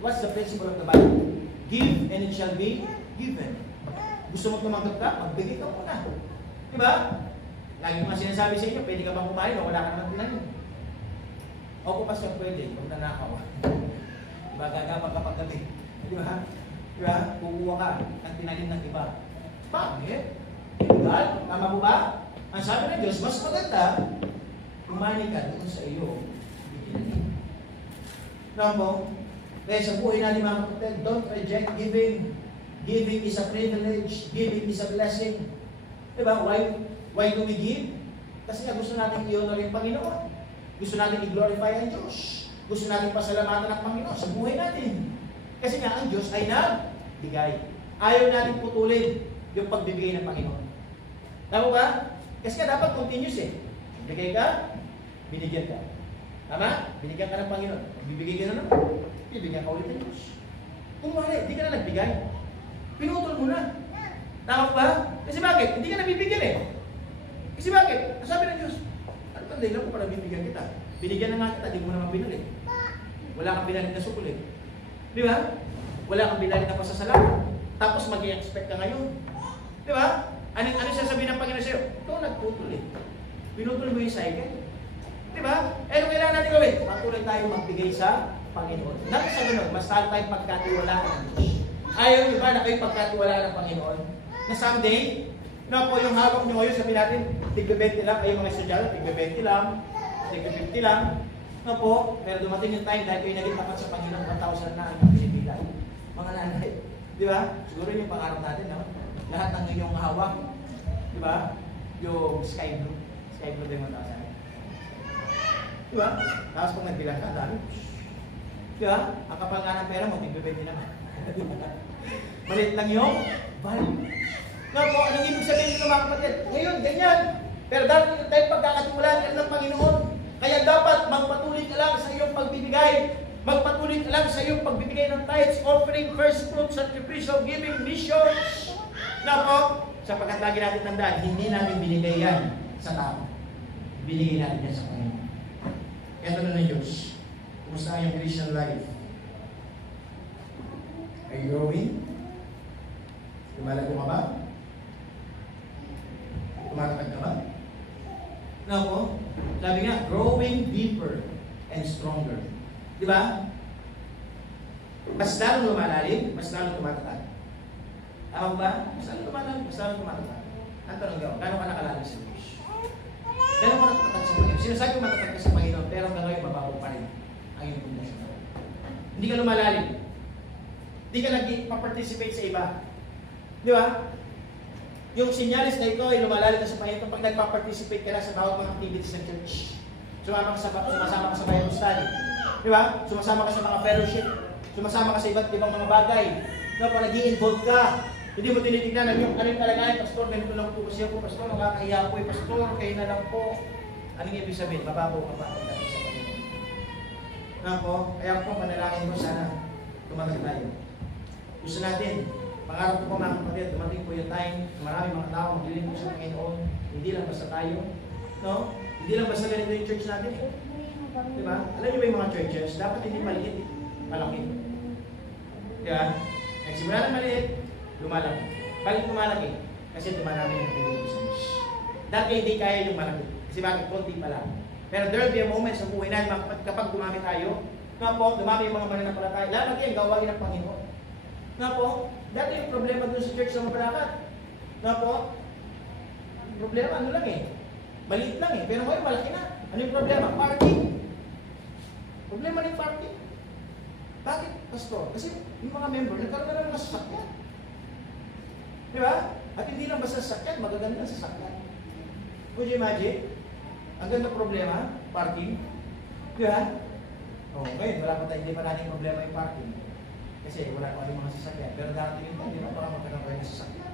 What's the principle of the Bible? Give and it shall be given. Gusto mo tumanggap ka? Magbigay ka muna. Diba? Lagi mo nga sinasabi sa inyo, pwede ka bang kumain o wala ka naman tinanin? Opo, pastor, pwede. Huwag nanakaw. Diba? Gagapag kapag gabi. Diba? Diba? Kukuha ka ng tinanin ng iba. Bakit? Illegal? Tama mo ba? Ang sabi ng Diyos, mas maganda, kumani ka doon sa iyo. Tama? Kaya sa buhay natin mga kapatid, don't reject giving. Giving is a privilege. Giving is a blessing. Diba? Why do we give? Kasi nga gusto natin i-honor yung Panginoon. Gusto natin i-glorify ang Diyos. Gusto natin pasalamatan ang Panginoon sa buhay natin. Kasi nga ang Diyos ay nagbigay. Ayaw natin putulin yung pagbibigay ng Panginoon. Tama ba? Kasi nga dapat continuous eh. Bigay ka, binigyan ka. Tama? Binigyan ka ng Panginoon. Bibigay ka na naman. Bibigyan ka ulit ng Diyos. Kung wala, hindi ka na nagbigay. Pinutol mo na. Tama ba? Kasi bakit? Hindi ka nabibigyan eh. Kasi bakit? Sabi ng Diyos, ano ba dahilan ko para bibigyan kita? Binigyan na nga kita, di mo naman binalik. Wala kang binalik na sukulit. Di ba? Wala kang binalik na pasasalamat. Tapos mag-i-expect ka ngayon. Di ba? Ano sasabihin ng Panginoon sa'yo? Ito nagputol eh. Pinutol mo yung cycle. Di ba? Eh, ano kailangan natin gawin? Patuloy tayo magbigay sa Panginoon. Dahil sa ganun, mas talo tayong pagkatiwalaan ng Diyos. Ayaw nyo ba na kayo pagkatiwalaan ng Panginoon? Na someday, na po yung hawak nyo ngayon, sabihin natin, tig-20 lang, kayo mga estudyante, tig-20 lang, tig-50 lang, na po, pero dumating yung time dahil kayo naging tapat sa Panginoon, 1,000 na ang pinipilan. Mga nanay, di ba? Siguro yung pangarap natin, no? Lahat ng inyong hawak, di ba? Yung sky blue din 1,000. Di ba? Tapos pag nagbilang ka, dami. Di ba? Ang kapal nga ng pera mo, tig-20 naman. Malit lang yung value. Nga po, anong ibig sabihin nito mga kapatid? Ngayon, ganyan. Pero dapat tayo pagkakatiwalaan ka ng Panginoon. Kaya dapat magpatuloy ka lang sa iyong pagbibigay. Magpatuloy ka lang sa iyong pagbibigay ng tithes, offering, first fruits, sacrificial giving, missions. Nga po, sapagkat lagi natin tandaan, hindi natin binigay yan sa tao. Binigay natin yan sa Panginoon. Kaya tanong ng Diyos, kumusta ang iyong Christian life? Are you growing? Lumalago ka ba? Tumatakad ka ba? Na po, sabi nga, growing deeper and stronger. Di ba? Mas lalong lumalalim, mas lalong tumatakad. Tama ba? Mas lalong lumalalim, mas lalong tumatakad. Ang tanong gawa, gano'n ka nakalalim sa Diyos? Gano'n ka nakatakad sa Panginoon? Sinasabi ko matakad ka sa Panginoon, pero hanggang ngayon mababaw pa rin ang iyong pundasyon. Hindi ka lumalalim. Hindi ka nag-participate sa iba. Di ba? Yung sinyalis na ito ay lumalalim na sa Panginoon pag nagpa-participate ka na sa bawat mga activities ng church. Sumasama ka sa Bible study. Di ba? Sumasama ka sa mga fellowship. Sumasama ka sa iba't ibang mga bagay. No, pag nag-i-involve ka, hindi mo tinitignan ano yung kalagayan, Pastor, ganito lang po kasi ako, Pastor, nakakahiya po, Pastor, kayo na lang po. Anong ibig sabihin? Mababaw ka pa sa Panginoon. Na po, kaya po, manalangin ko sana tumatag tayo. Gusto natin, pangarap ko mga kapatid, dumating po yung time, maraming mga tao maglilingkod sa Panginoon, hindi lang basta tayo, no? Hindi lang basta ganito yung church natin. Diba? Alam niyo ba yung mga churches, dapat hindi maliit, malaki. Diba? Nagsimula na maliit, lumalaki. Balik lumalaki, kasi dumarami ang naglilingkod sa Diyos. Dati hindi kaya yung malaki, kasi bakit konti pa lang. Pero there will be a moment sa buhay natin, kapag gumamit tayo, Na po, dumami yung mga mananampalataya. Lalo yan, gawain ng Panginoon. Na po, dati yung problema dun sa church sa Mabalacat. Na po, problema ano lang eh. Maliit lang eh. Pero ngayon malaki na. Ano yung problema? Parking. Problema ng parking. Bakit, Pastor? Kasi yung mga member, nagkaroon na ng mga sasakyan. Di ba? At hindi lang basta sasakyan, magaganda ang sasakyan. Would you imagine? Ang ganda problema, parking. Di ba? Ngayon, wala pa tayo, hindi pa natin problema yung parking. Kasi wala pa rin mga sasakyan. Pero darating yun, di ba? Baka magkaroon kayo ng sasakyan.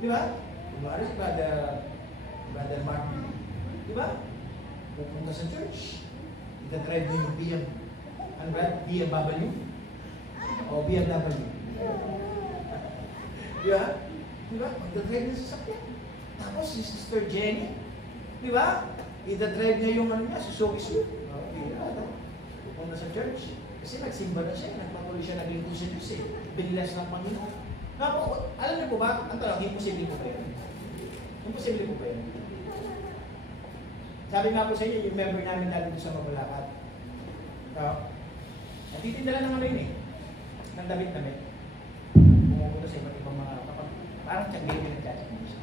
Di ba? Kumari si Brother Martin. Di ba? Pupunta sa church. Ita-drive mo yung BMW o BMW. Di ba? Di ba? Ita-drive niya sa sasakyan. Tapos si Sister Jenny. Di ba? Ita-drive niya yung ano niya, Suzuki. Pupunta sa church. Kasi nagsimba na siya, nagpatuloy siya, naglingkod sa Diyos eh. Binilas ng Panginoon. Alam niyo po ba, ang tanong, imposible po ba yun? Imposible po ba yun? Sabi nga po sa inyo, yung member namin dati sa Mabalacat. Natitinda lang ng ano yun eh. Ng damit-damit. Pumupunta sa iba't ibang mga kapag parang tiyagay yung nagtiyagay siya.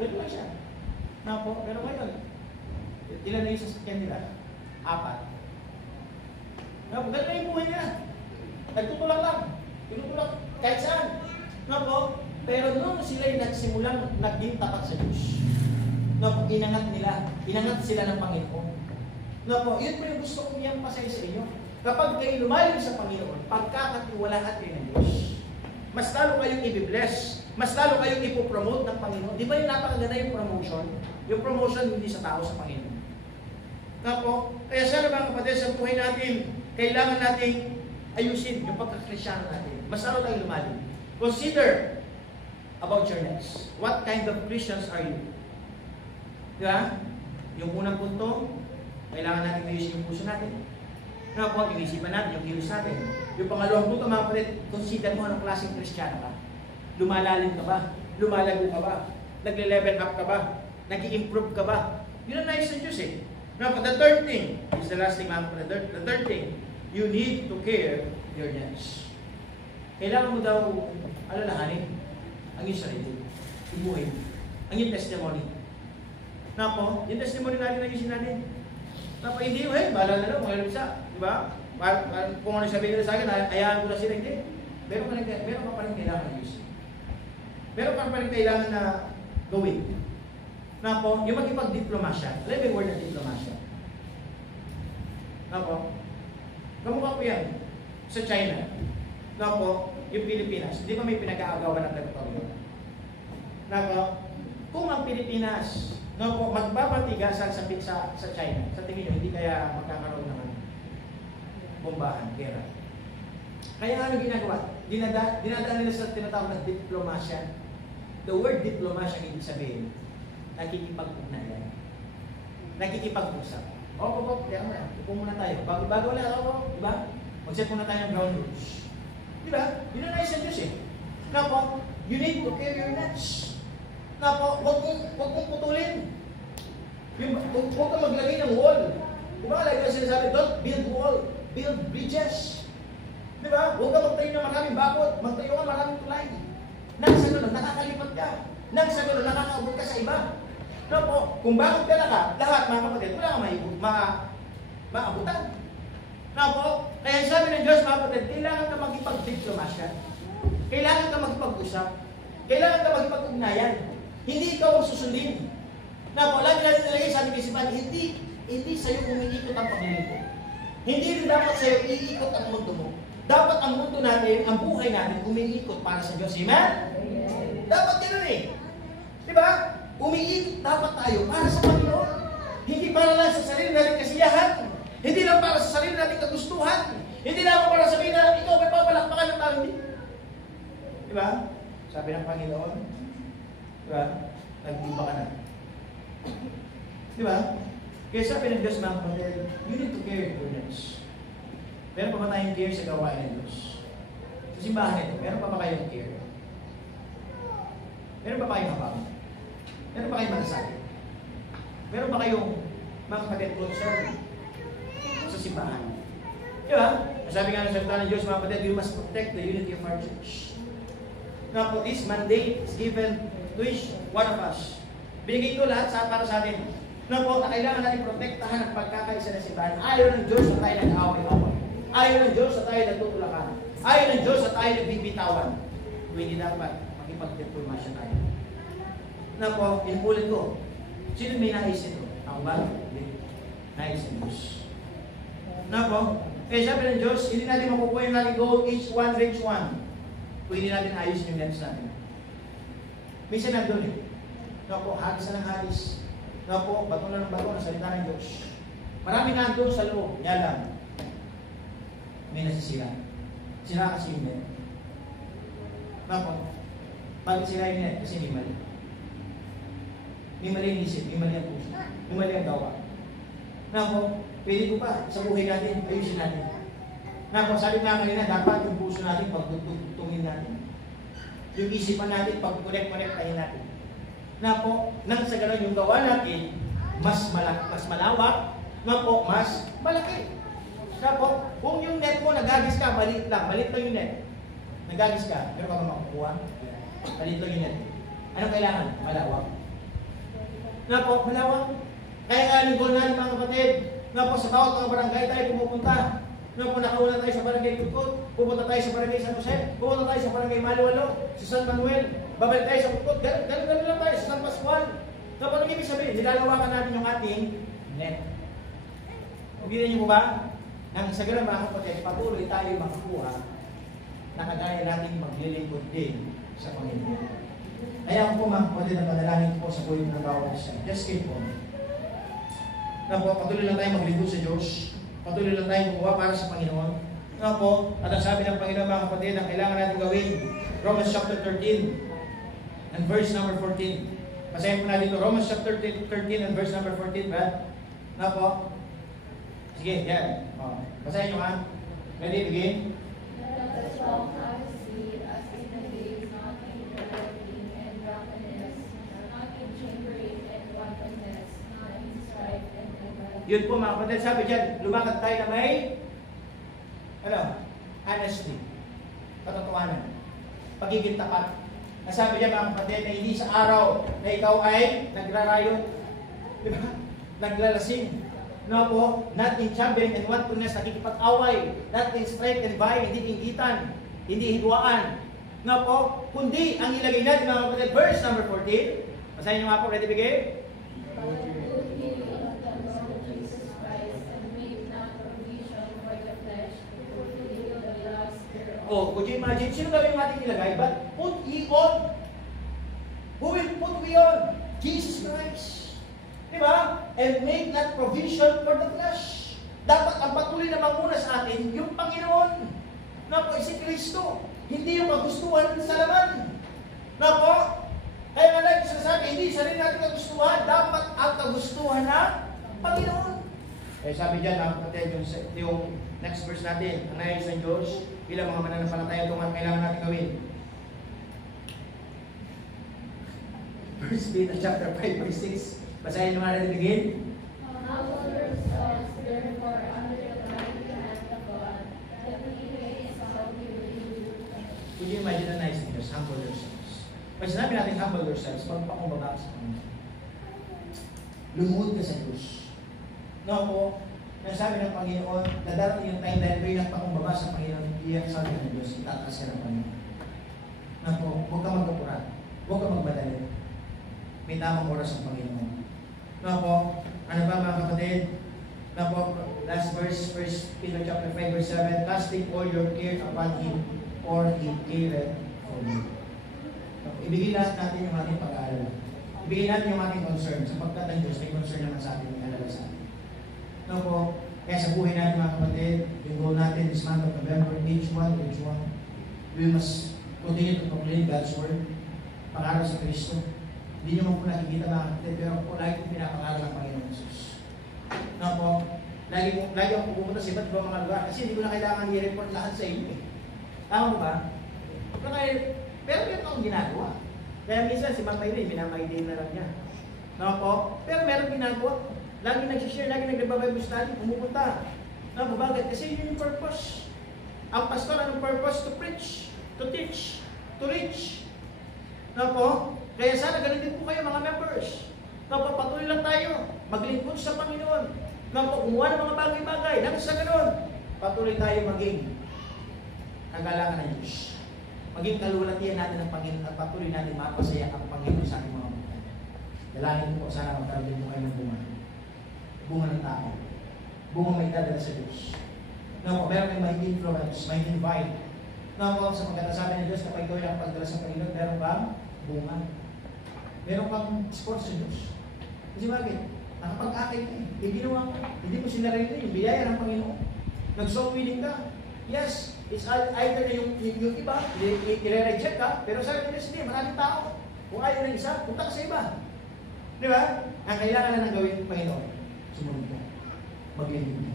Ganun lang siya. Pero ngayon, ilan na yung sasakyan nila? 4. Ganun na yung buhay nila. Nagtutulak lang. Tinutulak kahit saan. Pero noong sila yung nagsimulang naging tapat sa Diyos. Inangat sila ng Panginoon. Yun po yung gusto kong i-emphasize sa inyo. Kapag kayo lumalim sa Panginoon, pagkakatiwalaan kayo ng Diyos, mas lalo kayong i-bless, mas lalo kayong ipopromote ng Panginoon. Di ba yung napakaganda yung promotion? Yung promotion hindi sa tao, sa Panginoon. Kaya sana mga kapatid, sa buhay natin, kailangan natin ayusin yung pagkakristyano natin. Mas lalo tayong lumalim. Consider about your next. What kind of Christians are you? Diba? Yung unang punto, kailangan natin ayusin yung puso natin. Yung isipan natin, yung kilos natin. Yung pangalawang punto, mga kapatid, consider mo anong klaseng Kristiyano ka. Lumalalim ka ba? Lumalago ka ba? Nagle-level up ka ba? Nag-i-improve ka ba? Yun ang nais ng Diyos eh. Now, the third thing, is the last thing, mga kapatid. The third thing, you need to care your next. Kailangan mo daw, alalahanin ang iyong sarili, yung buhay, ang iyong testimony. Yung testimony natin, ayusin natin. Hindi, bahala na lang, mga isa, di ba? Kung ano sabihin nila sa akin, hayaan ko na sila, hindi. Meron ka pa rin kailangan ayusin. Meron ka pa rin kailangan na gawin. Yung magipag-diplomasya. Alam mo yung word na diplomasya? Kamukha po yan sa China. Yung Pilipinas. Di ba may pinag-aagawan ng teritoryo? Kung ang Pilipinas magbabatigasan sa China, sa tingin nyo, hindi kaya magkakaroon ng bombahan, gera. Kaya ano ginagawa? Dinadaan nila sa tinatawag na diplomasya. The word diplomasya, ibig sabihin, nakikipag-ugnayan. Nakikipag-usap. Kaya mo na. Upo muna tayo. Bago wala di ba? Mag-set muna tayo ng ground rules. Di ba? Yun ang nais ng Diyos eh. You need to carry your nets. Huwag mong putulin. Huwag kang maglagay ng wall. Di ba? Lagi na sinasabi, don't build wall. Build bridges. Di ba? Huwag kang magtayo ng maraming bakod. Magtayo ka maraming tulay. Nang sa gano'n, nakakalipat ka. Nang sa gano'n, nakakaabot ka sa iba. Kung bakit ka lahat mga kapatid, wala kang maabutan. Kaya sabi ng Diyos, mga kapatid, kailangan ka magipag-diplomasya. Kailangan ka magpag-usap. Kailangan ka magpag-ugnayan. Hindi ikaw ang susundin. Lagi natin nilagay sa ating isipan, hindi sa'yo umiikot ang paglilingkod. Hindi rin dapat sa'yo iikot ang mundo mo. Dapat ang mundo natin, ang buhay natin, umiikot para sa Diyos. Amen? Dapat gano'n eh. Diba? Umiikot dapat tayo para sa Panginoon. Hindi para lang sa sarili natin kasiyahan. Hindi lang para sa sarili natin kagustuhan. Hindi lang para sabihin na ikaw may papalakpakan ng tao. Hindi. Diba? Sabi ng Panginoon, diba? Nagdiba ka na. Diba? Kaya sabi ng Diyos, mga kapatid, you need to care your needs. Meron pa ba tayong care sa gawain ng Diyos? Sa simbahan ito, meron pa ba kayong care? Meron pa kayong habang? Meron pa kayong malasakit? Meron pa kayong mga kapatid concern sa simbahan? Di ba? Sabi nga ng salita ng Diyos, mga kapatid, we must protect the unity of our church. Now, po, this mandate is given to each one of us. Binigay ito lahat para sa atin. Now po, na kailangan natin protektahan ang pagkakaisa ng simbahan. Ayaw ng Diyos na tayo nag-away-away. Ayaw ng Diyos na tayo nagtutulakan. Ayaw ng Diyos na tayo nagbibitawan. Kung hindi dapat makipag-reformasyon tayo. Now po, inulit ko. Sino may nais ito? Ako ba? Hindi. Nais ng Diyos. Now po, kaya sabi ng Diyos, hindi natin makukuha yung natin goal, each one reach one. Kung hindi natin ayos yung nets natin. Minsan nandun eh. Now po, hagis na ng hagis. Now po, bato na ng bato na salita ng Diyos. Marami nandun sa loob. Yan lang. May nasisira. Sira kasi yung net. Now po, bakit sira yung net? Kasi may mali. May mali yung isip, may mali ang puso, may mali ang gawa. Now po, pwede ko pa sa buhay natin, ayusin natin. Now po, sabi nga kanina, dapat yung puso natin pagtutungin natin. Yung isipan natin, pag-connect-connectahin natin. Na po, nang sa gano'n yung gawa natin, mas malawak, na po, mas malaki. Na po, kung yung net mo, nagagis ka, maliit lang yung net. Nagagis ka, pero ka makukuha, maliit lang yung net. Anong kailangan? Malawak. Na po, malawak. Kaya nga yung goal natin mga kapatid, na po, sa bawat mga barangay tayo pumupunta. Na po, nakauna tayo sa barangay Kukut, pupunta tayo sa barangay San Jose, pupunta tayo sa barangay Maliwalo, sa San Manuel, babalik tayo sa Kukut, ganun lang tayo sa San Pascual. Na po, nang ibig sabihin, nilalawakan natin yung ating net. Pagbirin niyo po ba? Nang sa ganun mga kapatid, patuloy tayo makakuha na kagaya natin maglilingkod din sa Panginoon. Kaya ako po mga kapatid, ang panalangin ko sa buhay ng bawat isa. Just keep on. Na po, patuloy lang tayo maglingkod sa Diyos. Patuloy lang tayo kumuha para sa Panginoon. Ano po? At ang sabi ng Panginoon mga kapatid, ang kailangan natin gawin, Romans chapter 13 and verse number 14. Basahin po natin ito, Romans chapter 13 and verse number 14, Brad. Ano po? Sige, yan. Basahin nyo ha. Ready, begin? Yun po mga kapatid, sabi dyan, lumakad tayo na may honesty, katotohanan, pagiging tapat. Nasabi dyan mga kapatid na hindi sa araw na ikaw ay nagrarayot, di ba? Naglalasing. No po, not in chambering and wantonness, nakikipag-away, not in strife and vying, hindi inggitan, hindi hidwaan. No po, kundi ang ilagay natin mga kapatid, verse number 14. Basahin nyo nga po, ready begin? Oh, could you imagine? Sino gawin yung ating ilagay? But put ye on. Who will put we on? Jesus Christ. Diba? And make not provision for the flesh. Dapat ang patuloy na manguna sa atin, yung Panginoon. Na po, si Kristo. Hindi yung magustuhan sa laman. Na po, kaya nga lang sinasabi, hindi sa rin natin kagustuhan. Dapat ang kagustuhan ng Panginoon. Eh sabi dyan, mga kapatid, yung next verse natin, ang nais ng Diyos, bilang mga mananampalataya itong kailangan natin gawin. First Peter chapter 5 verse 6. Basahin nyo nga natin begin. Humble yourselves, therefore, under the mighty hand of God, that He may exalt you in due time. Could you imagine the nice thing? Just humble yourselves. Pag sinabi natin humble yourselves, pagpakumbaba sa Panginoon. Lumuhod ka sa Diyos. No po, nasabi ng Panginoon, na darating yung time dahil kayo nagpakumbaba sa Panginoon, iyak sabi ng Diyos, itataas ka ng Panginoon. No po, huwag ka magkapura, huwag ka magmadali. May tamang oras ang Panginoon. No po, ano ba mga kapatid? No po, last verse, 1 Peter chapter 5 verse 7, casting all your care upon Him, or He careth for you. No, ibigay lahat natin yung ating pag-aalala. Ibigay natin yung ating concern, sapagkat ang Diyos may concern naman sa atin, may alala sa atin. No po, kaya sa buhay natin mga kapatid, yung goal natin this month of November, each one, we must continue to proclaim God's Word, pangaral sa Kristo. Hindi nyo po nakikita mga kapatid, pero po lagi kong pinapangaral ng Panginoon Jesus. No po, lagi akong pupunta sa iba't ibang mga lugar, kasi hindi ko na kailangan i-report lahat sa inyo eh. Tama ba? Pero meron akong ginagawa. Kaya minsan si Mang Mayrin, minamay-day na lang niya. No po, pero meron ginagawa. Lagi nag-share, lagi nag-Bible study, pumupunta. No, bakit? Kasi yun yung purpose. Ang pastor, anong purpose? To preach, to teach, to reach. No po? Kaya sana ganun din po kayo mga members. No po, patuloy lang tayo. Maglingkod sa Panginoon. No po, kumuha ng mga bagay-bagay. Nang sa ganun, patuloy tayo maging kagalangan ng Diyos. Maging kalulatian natin ng Panginoon at patuloy natin mapasaya ang Panginoon sa ating mga buhay. Dalangin po, sana magkaroon po kayo ng bunga. Bunga ng tao. Bunga may dadala sa Diyos. No po, meron kayong may influence, may invite. No po, sa pagkatasabi ng Diyos, kapag ikaw ay ang pagdala sa Panginoon, meron kang bunga. Meron kang sports sa Diyos. Kasi bakit? Nakapag-akay ka eh. Ginawa mo. Hindi mo sinarili yung biyaya ng Panginoon. Nag-soul winning ka. Yes, it's either na yung iba, i-reject ka, pero sabi ko hindi, maraming tao. Kung ayaw ng isa, punta ka sa iba. Di ba? Ang kailangan na nang gawin ng Panginoon, sumunod ka. Maglingkod ka.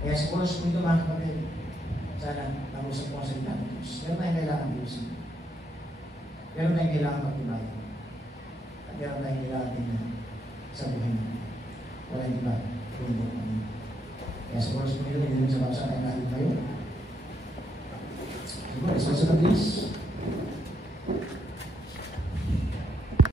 Kaya sa oras mo ito, mga kapatid, sana nag-usap mo sa salita ng Diyos. Meron tayong kailangan Diyos. Meron tayong kailangan magtibayan. At meron tayong kailangan din sa buhay natin. Wala yung iba, kundi ang Panginoon. Kaya sa oras mo ito, hindi mo sa basa tayo natin kayo. Siguro, isa sa please.